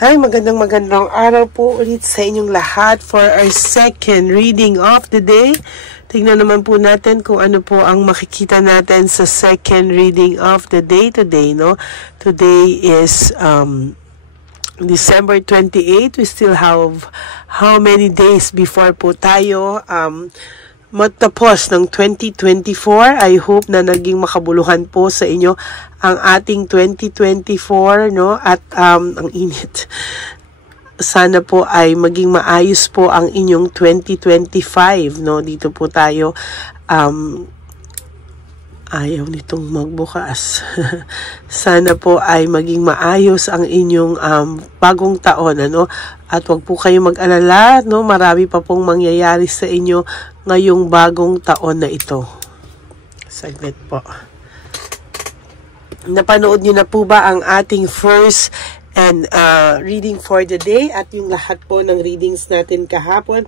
Hi, magandang araw po ulit sa inyong lahat for our second reading of the day. Tingnan naman po natin kung ano po ang makikita natin sa second reading of the day today, no? Today is December 28. We still have how many days before po tayo matapos ng 2024. I hope na naging makabuluhan po sa inyo ang ating 2024, no? At ang init. Sana po ay maging maayos po ang inyong 2025, no? Dito po tayo ayaw nitong magbukas. Sana po ay maging maayos ang inyong bagong taon, ano? At wag po kayong mag-alala, no? Marami pa pong mangyayari sa inyo ngayong bagong taon na ito. Saglit po. Napanood niyo na po ba ang ating first and reading for the day at yung lahat po ng readings natin kahapon?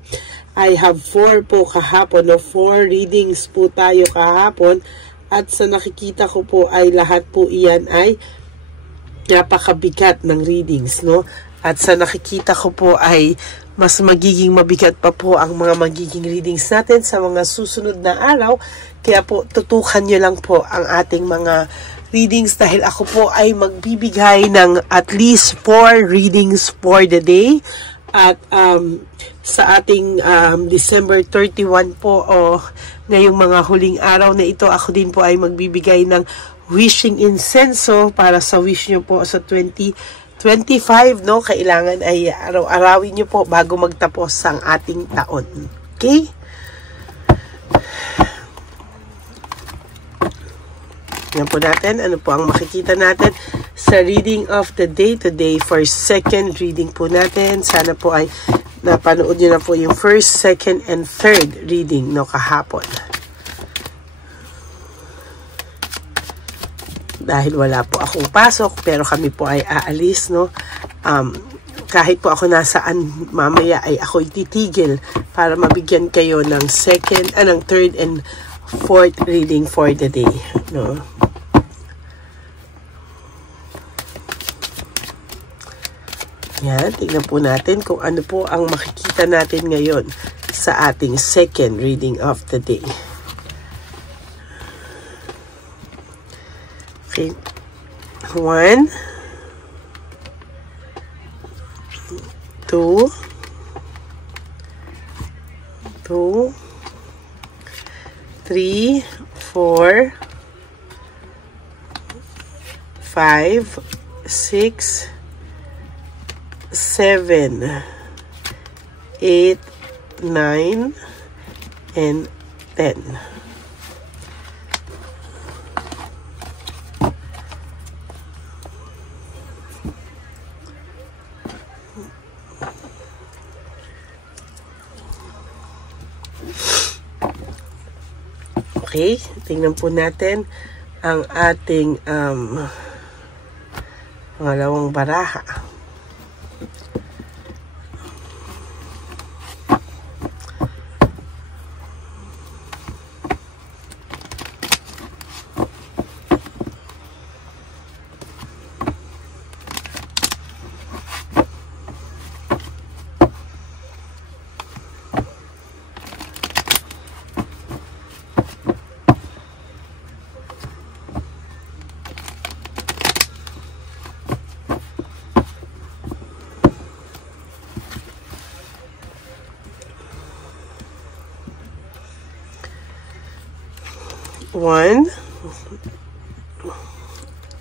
I have 4 po kahapon, no? 4 readings po tayo kahapon. At sa nakikita ko po ay lahat po iyan ay napakabigat ng readings, no? At sa nakikita ko po ay mas magiging mabigat pa po ang mga magiging readings natin sa mga susunod na araw. Kaya po tutukan nyo lang po ang ating mga readings dahil ako po ay magbibigay ng at least 4 readings for the day. At sa ating December 31 po o ngayong mga huling araw na ito, ako din po ay magbibigay ng wishing incenso para sa wish nyo po sa 2025, no? Kailangan ay araw-arawin nyo po bago magtapos ang ating taon. Okay? Tingnan po natin ano po ang makikita natin sa reading of the day today for second reading po natin. Sana po ay napanood nyo na po yung first, second, and third reading, no, kahapon. Dahil wala po akong pasok, pero kami po ay aalis, no. Kahit po ako nasaan mamaya ay ako'y titigil para mabigyan kayo ng second, ng third and fourth reading for the day, no. Yan, tignan po natin kung ano po ang makikita natin ngayon sa ating second reading of the day. Okay. 1, 2, 3, 4, 5, 6, 7, 8, 9, and 10. Okay, tingnan po natin ang ating pangalawang baraha. One,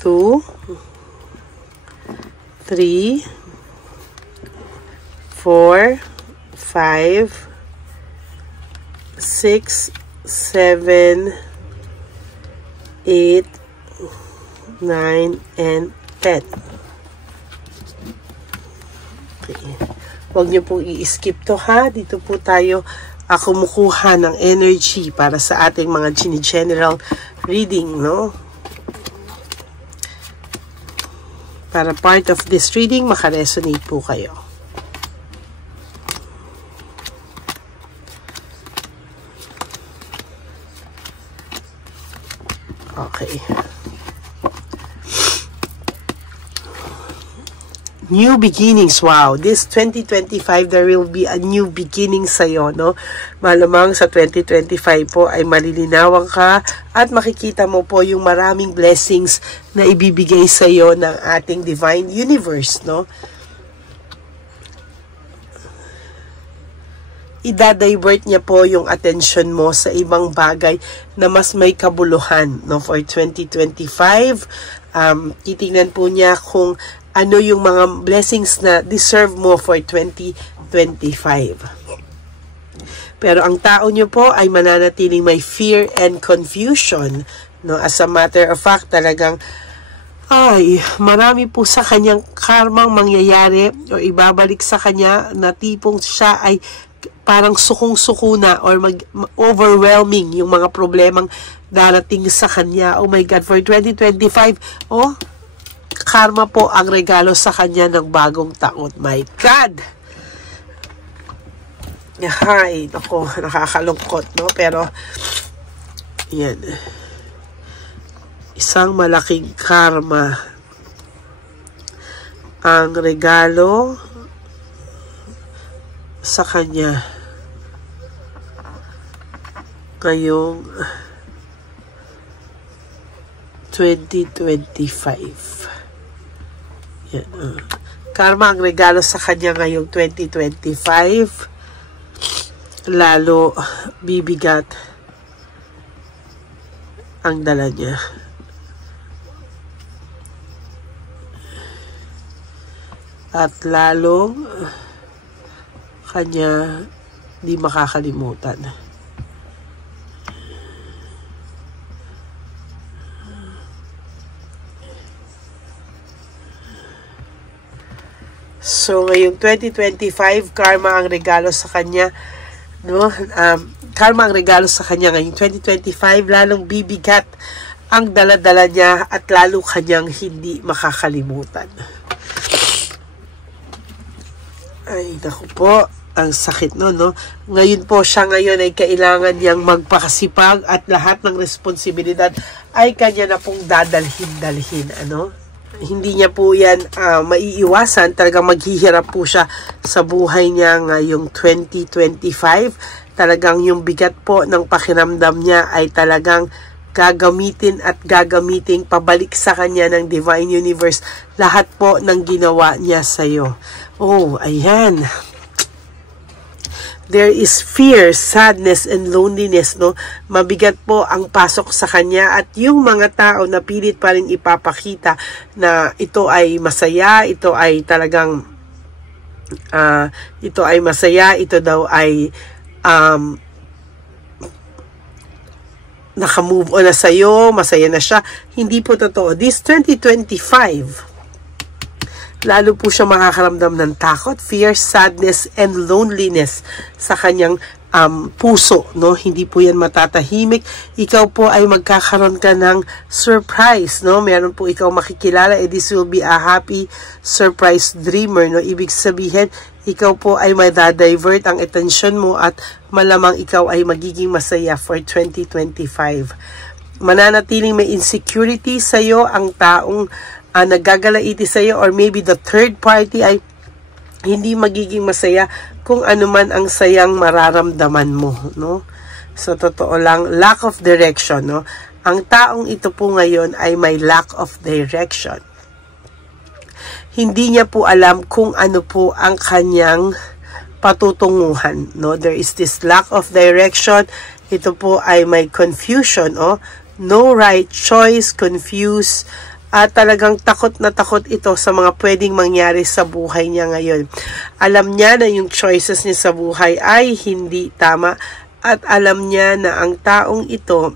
2, 3, 4, 5, 6, 7, 8, 9, and 10. Okay. Huwag niyo pong i-skip to, ha. Dito po tayo kumukuha ng energy para sa ating mga general reading, no? Para part of this reading, makaresonate po kayo. Okay. New beginnings. Wow. This 2025, there will be a new beginning sa'yo, no? Malamang sa 2025 po ay malilinawan ka at makikita mo po yung maraming blessings na ibibigay sa'yo ng ating divine universe, no? Ida-divert niya po yung attention mo sa ibang bagay na mas may kabuluhan, no? For 2025, titingnan po niya kung ano yung mga blessings na deserve mo for 2025. Pero ang tao nyo po ay mananatiling may fear and confusion, no? As a matter of fact, talagang ay, marami po sa kanyang karmang mangyayari o ibabalik sa kanya na tipong siya ay parang sukong-suko na or overwhelming yung mga problemang darating sa kanya. Oh my God, for 2025, karma po ang regalo sa kanya ng bagong taon. My God! Ay, naku, nakakalungkot, no? Pero, yan. Isang malaking karma ang regalo sa kanya ngayong 2025. Yan, karma ang regalo sa kanya ngayong 2025. Lalo bibigat ang dala niya. At lalong kanya di makakalimutan. So, ngayong 2025, karma ang regalo sa kanya, no? Karma ang regalo sa kanya ngayong 2025, lalong bibigat ang dala-dala niya at lalo kanyang hindi makakalimutan. Ay, naku po, ang sakit no? Ngayon po siya ngayon ay kailangan niyang magpakasipag at lahat ng responsibilidad ay kanya na pong dadalhin-dalhin, ano? Hindi niya po yan maiiwasan. Talagang maghihirap po siya sa buhay niya ngayong 2025. Talagang yung bigat po ng pakiramdam niya ay talagang gagamitin at gagamitin pabalik sa kanya ng Divine Universe lahat po ng ginawa niya sa'yo. Oh, ayan. There is fear, sadness, and loneliness, no? Mabigat po ang pasok sa kanya at yung mga tao na pilit pa rin ipapakita na ito ay masaya, ito ay talagang ito ay masaya, ito daw ay nakamove on na sa'yo, masaya na siya. Hindi po totoo. This 2025, lalo po siya makakaramdam ng takot, fear, sadness, and loneliness sa kanyang puso, no? Hindi po yan matatahimik. Ikaw po ay magkakaroon ka ng surprise, no? Meron po ikaw makikilala, this will be a happy surprise dreamer, no? Ibig sabihin, ikaw po ay madadivert ang attention mo at malamang ikaw ay magiging masaya for 2025. Mananatiling may insecurity sa'yo ang taong naggagalaiti sa'yo, or maybe the third party ay hindi magiging masaya kung ano man ang sayang mararamdaman mo, no? So, totoo lang, lack of direction, no? Ang taong ito po ngayon ay may lack of direction. Hindi niya po alam kung ano po ang kanyang patutunguhan, no? There is this lack of direction. Ito po ay may confusion, no right choice, confused, at talagang takot na takot ito sa mga pwedeng mangyari sa buhay niya ngayon. Alam niya na yung choices niya sa buhay ay hindi tama at alam niya na ang taong ito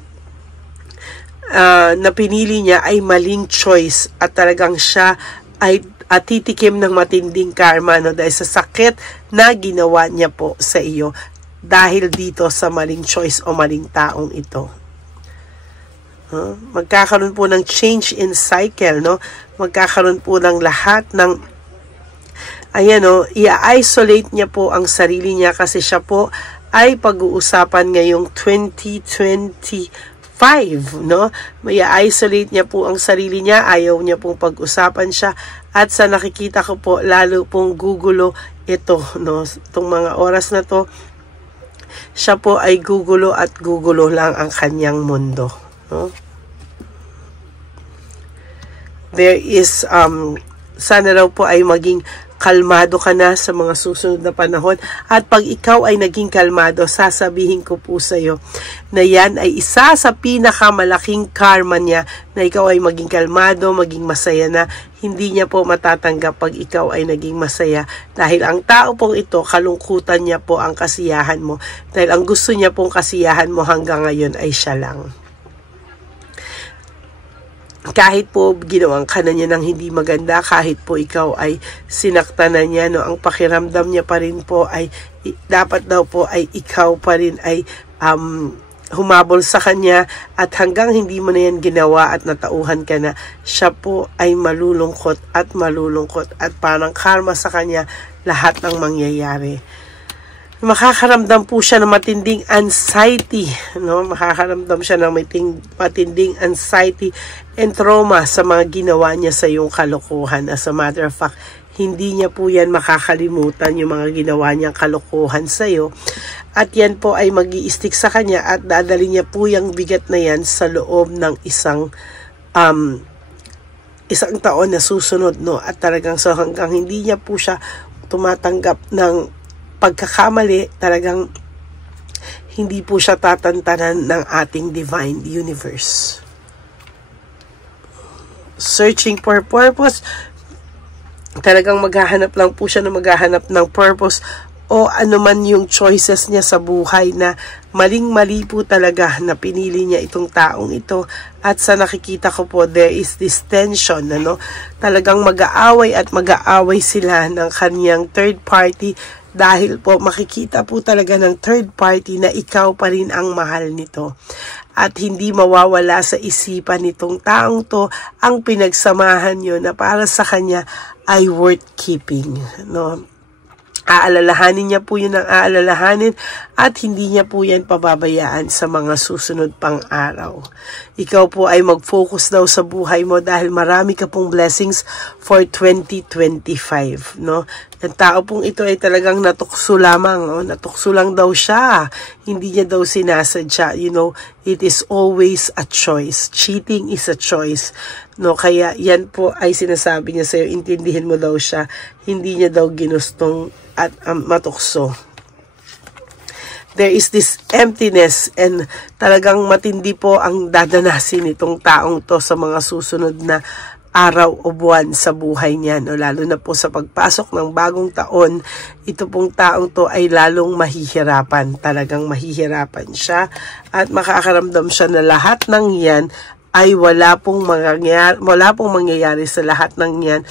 na pinili niya ay maling choice at talagang siya ay titikim ng matinding karma, no? Dahil sa sakit na ginawa niya po sa iyo dahil dito sa maling choice o maling taong ito. Magkakaroon po ng change in cycle, no? Magkakaroon po ng lahat ng i-isolate niya po ang sarili niya kasi siya po ay pag-uusapan ngayong 2025, no? I-isolate niya po ang sarili niya, ayaw niya pong pag-usapan siya At sa nakikita ko po, lalo pong gugulo ito, no? Itong mga oras na to, siya po ay gugulo at gugulo lang ang kanyang mundo, no? There is, sana raw po ay maging kalmado ka na sa mga susunod na panahon. At pag ikaw ay naging kalmado, sasabihin ko po sa iyo na yan ay isa sa pinakamalaking karma niya, na ikaw ay maging kalmado, maging masaya na. Hindi niya po matatanggap pag ikaw ay naging masaya. Dahil ang tao pong ito, kalungkutan niya po ang kasiyahan mo. Dahil ang gusto niya pong kasiyahan mo hanggang ngayon ay siya lang. Kahit po ginawang ka na niya ng hindi maganda, kahit po ikaw ay sinaktan na niya, no, ang pakiramdam niya pa rin po ay dapat daw po ay ikaw pa rin ay humabol sa kanya, at hanggang hindi mo na yan ginawa at natauhan ka na, siya po ay malulungkot at parang karma sa kanya lahat ng mangyayari. Makakaramdam po siya ng matinding anxiety, no? Makakaramdam siya ng matinding anxiety and trauma sa mga ginawa niya sa iyong kalokohan. As a matter of fact, hindi niya po yan makakalimutan, yung mga ginawa niyang kalokohan sa iyo. At yan po ay mag-i-stick sa kanya, at dadali niya po yung bigat na yan sa loob ng isang taon na susunod, no? At talagang so hanggang hindi niya po siya tumatanggap ng pagkakamali, talagang hindi po siya tatantanan ng ating divine universe. Searching for purpose, talagang maghahanap lang po siya na maghahanap ng purpose, o ano man yung choices niya sa buhay na maling-mali po talaga na pinili niya itong taong ito. At sa nakikita ko po, there is this tension, ano? Talagang mag-aaway at mag-aaway sila ng kanyang third party, dahil po makikita po talaga ng third party na ikaw pa rin ang mahal nito. At hindi mawawala sa isipan nitong taong to ang pinagsamahan nyo na para sa kanya ay worth keeping, no? Aalalahanin niya po yun ang aalalahanin, at hindi niya po yan pababayaan sa mga susunod pang araw. Ikaw po ay mag-focus daw sa buhay mo, dahil marami ka pong blessings for 2025, no? Ang tao pong ito ay talagang natukso lamang, no? Natukso lang daw siya. Hindi niya daw sinasadya. You know, it is always a choice. Cheating is a choice, no? Kaya yan po ay sinasabi niya sa'yo, intindihin mo daw siya. Hindi niya daw ginustong at matukso. There is this emptiness, and talagang matindi po ang dadanasin nitong taong to sa mga susunod na araw o buwan sa buhay niya, no? Lalo na po sa pagpasok ng bagong taon, ito pong taong to ay lalong mahihirapan. Talagang mahihirapan siya, at makakaramdam siya na lahat ng yan ay wala pong mangyayari sa lahat ng yan,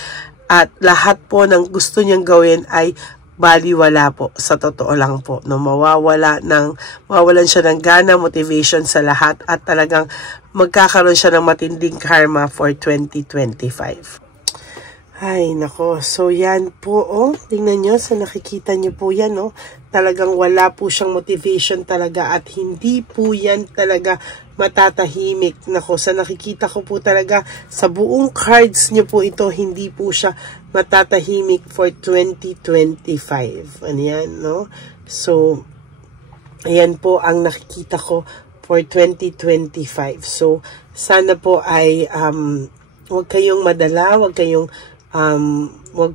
at lahat po ng gusto niyang gawin ay baliwala po, sa totoo lang po, no? Mawawalan siya ng gana, motivation sa lahat, at talagang magkakaroon siya ng matinding karma for 2025. Ay, nako. So, yan po, oh. Tingnan nyo, sa nakikita nyo po yan, oh. Talagang wala po siyang motivation talaga, at hindi po yan talaga matatahimik. Nako, sa nakikita ko po talaga, sa buong cards nyo po ito, hindi po siya matatahimik for 2025. Ano yan, no? So, ayan po ang nakikita ko for 2025. So, sana po ay huwag kayong madala, huwag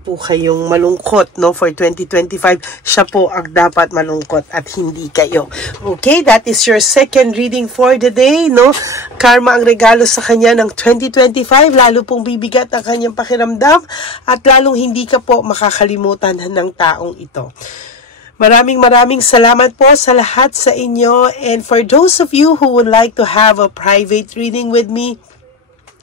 po kayong malungkot, no? For 2025, siya po ang dapat malungkot at hindi kayo. Okay, that is your second reading for the day, no? Karma ang regalo sa kanya ng 2025, lalo pong bibigat ang kanyang pakiramdam, at lalong hindi ka po makakalimutan ng taong ito. Maraming salamat po sa lahat sa inyo, and for those of you who would like to have a private reading with me,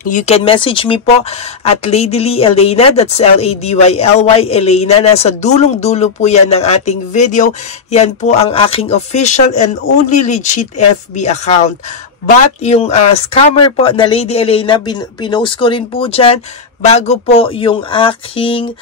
you can message me po at Ladyly Elena, that's L-A-D-Y-L-Y Elena. Nasa dulong-dulo po yan ng ating video. Yan po ang aking official and only legit FB account. But yung scammer po na Lady Elena, pinost ko rin po dyan bago po yung aking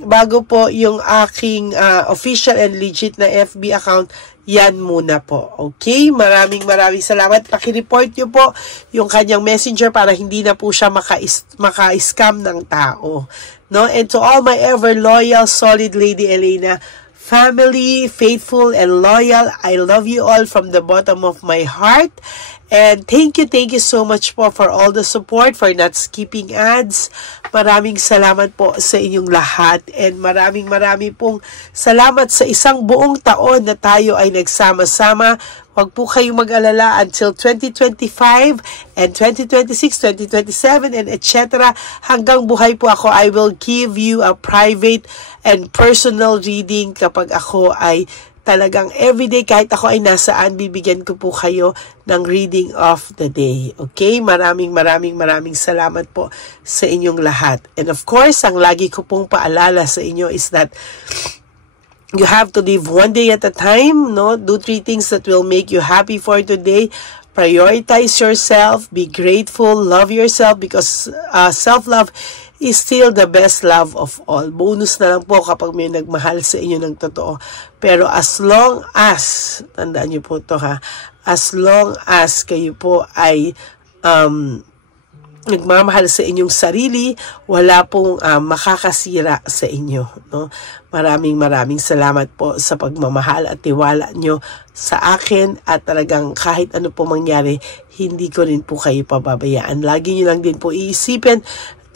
bago po yung aking official and legit na FB account, yan muna po. Okay? Maraming salamat. Paki-report nyo po yung kanyang messenger para hindi na po siya maka-scam ng tao. No? And to all my ever loyal, solid Lady Elena family, faithful and loyal, I love you all from the bottom of my heart. And thank you so much po for all the support, for not skipping ads. Maraming salamat po sa inyong lahat. And maraming pong salamat sa isang buong taon na tayo ay nagsama-sama. Huwag po kayong mag-alala until 2025 and 2026, 2027, and etc. Hanggang buhay po ako, I will give you a private and personal reading kapag ako ay talagang everyday, kahit ako ay nasaan, bibigyan ko po kayo ng reading of the day. Okay? Maraming salamat po sa inyong lahat. And of course, ang lagi ko pong paalala sa inyo is that you have to live one day at a time, no? Do 3 things that will make you happy for today. Prioritize yourself, be grateful, love yourself, because self-love is still the best love of all. Bonus na lang po kapag may nagmahal sa inyo ng totoo. Pero as long as, tandaan niyo po to ha, as long as kayo po ay nagmamahal sa inyong sarili, wala pong makakasira sa inyo. No? Maraming salamat po sa pagmamahal at tiwala nyo sa akin, at talagang kahit ano po mangyari, hindi ko rin po kayo pababayaan. Lagi nyo lang din po iisipin,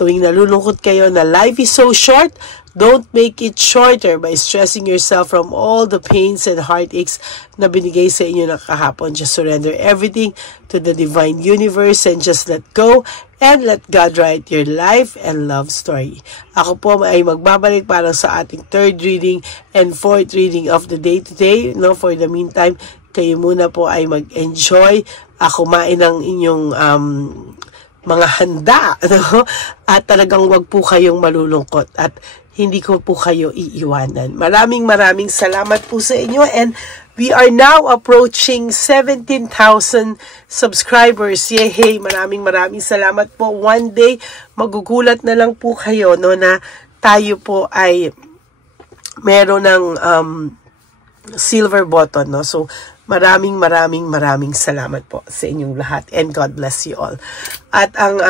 tuwing nalulungkot kayo, na life is so short, don't make it shorter by stressing yourself from all the pains and heartaches na binigay sa inyo ng kahapon. Just surrender everything to the divine universe and just let go and let God write your life and love story. Ako po ay magbabalik para sa ating 3rd reading and 4th reading of the day today. No, for the meantime, kayo muna po ay mag-enjoy. Kumain ng inyong mga handa, no? At talagang wag po kayong malulungkot at hindi ko po kayo iiwanan. Maraming salamat po sa inyo, and we are now approaching 17,000 subscribers. Yay! Maraming salamat po. One day, magugulat na lang po kayo, no, na tayo po ay meron ng silver button, no? So, maraming salamat po sa inyong lahat, and God bless you all. At ang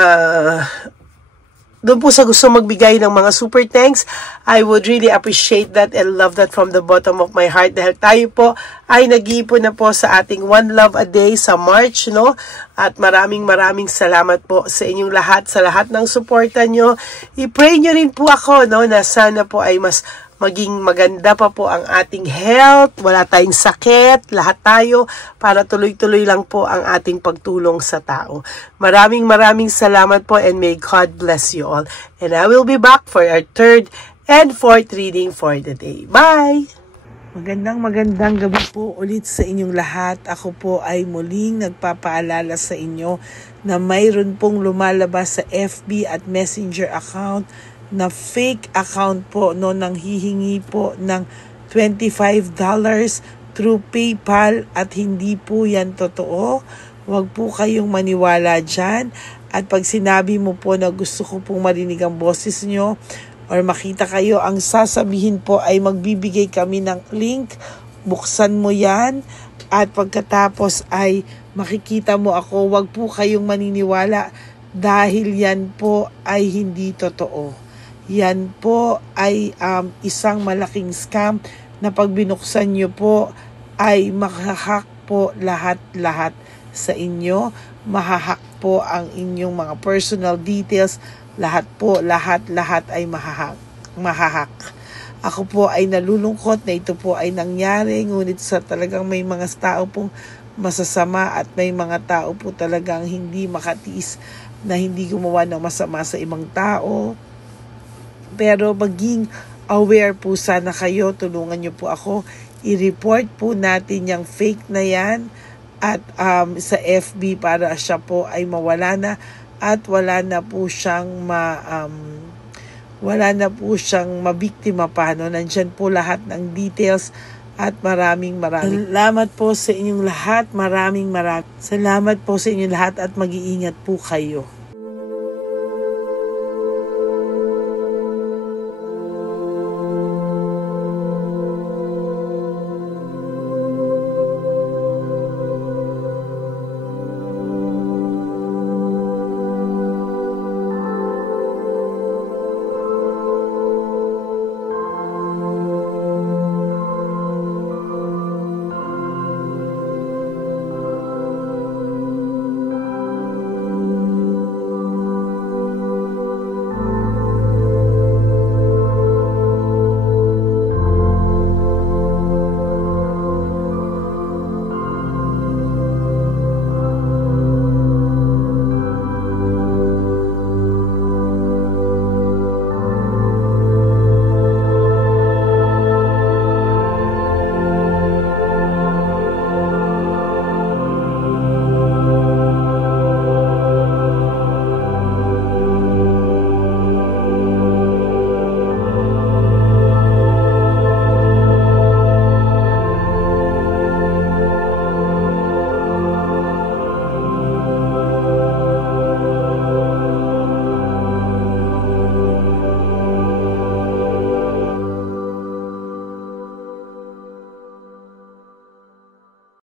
doon po sa gusto magbigay ng mga super thanks, I would really appreciate that and love that from the bottom of my heart, dahil tayo po ay nag-iipon na po sa ating One Love a Day sa March, no? At maraming salamat po sa inyong lahat, sa lahat ng suporta nyo. I-pray nyo rin po ako, no, na sana po ay mas maging maganda pa po ang ating health, wala tayong sakit, lahat tayo, para tuloy-tuloy lang po ang ating pagtulong sa tao. Maraming salamat po, and may God bless you all. And I will be back for our 3rd and 4th reading for the day. Bye! Magandang gabi po ulit sa inyong lahat. Ako po ay muling nagpapaalala sa inyo na mayroon pong lumalabas sa FB at Messenger account na fake account po, no, nang hihingi po ng $25 through PayPal, at hindi po yan totoo. Huwag po kayong maniwala dyan. At pag sinabi mo po na gusto ko pong marinig ang boses nyo or makita kayo, ang sasabihin po ay magbibigay kami ng link, buksan mo yan, at pagkatapos ay makikita mo ako. Huwag po kayong maniniwala dahil yan po ay hindi totoo. Yan po ay isang malaking scam na pag binuksan nyo po ay mahahack po lahat sa inyo. Mahahack po ang inyong mga personal details. Lahat ay mahahack. Ako po ay nalulungkot na ito po ay nangyari, ngunit sa talagang may mga tao pong masasama at may mga tao po talagang hindi makatiis na hindi gumawa ng masama sa ibang tao. Pero maging aware po sana kayo, tulungan nyo po ako, i-report po natin yung fake na yan at sa FB para siya po ay mawala na at wala na po siyang mabiktima pa, no? Nandyan po lahat ng details, at maraming salamat po sa inyong lahat. Maraming salamat po sa inyong lahat, at mag-iingat po kayo.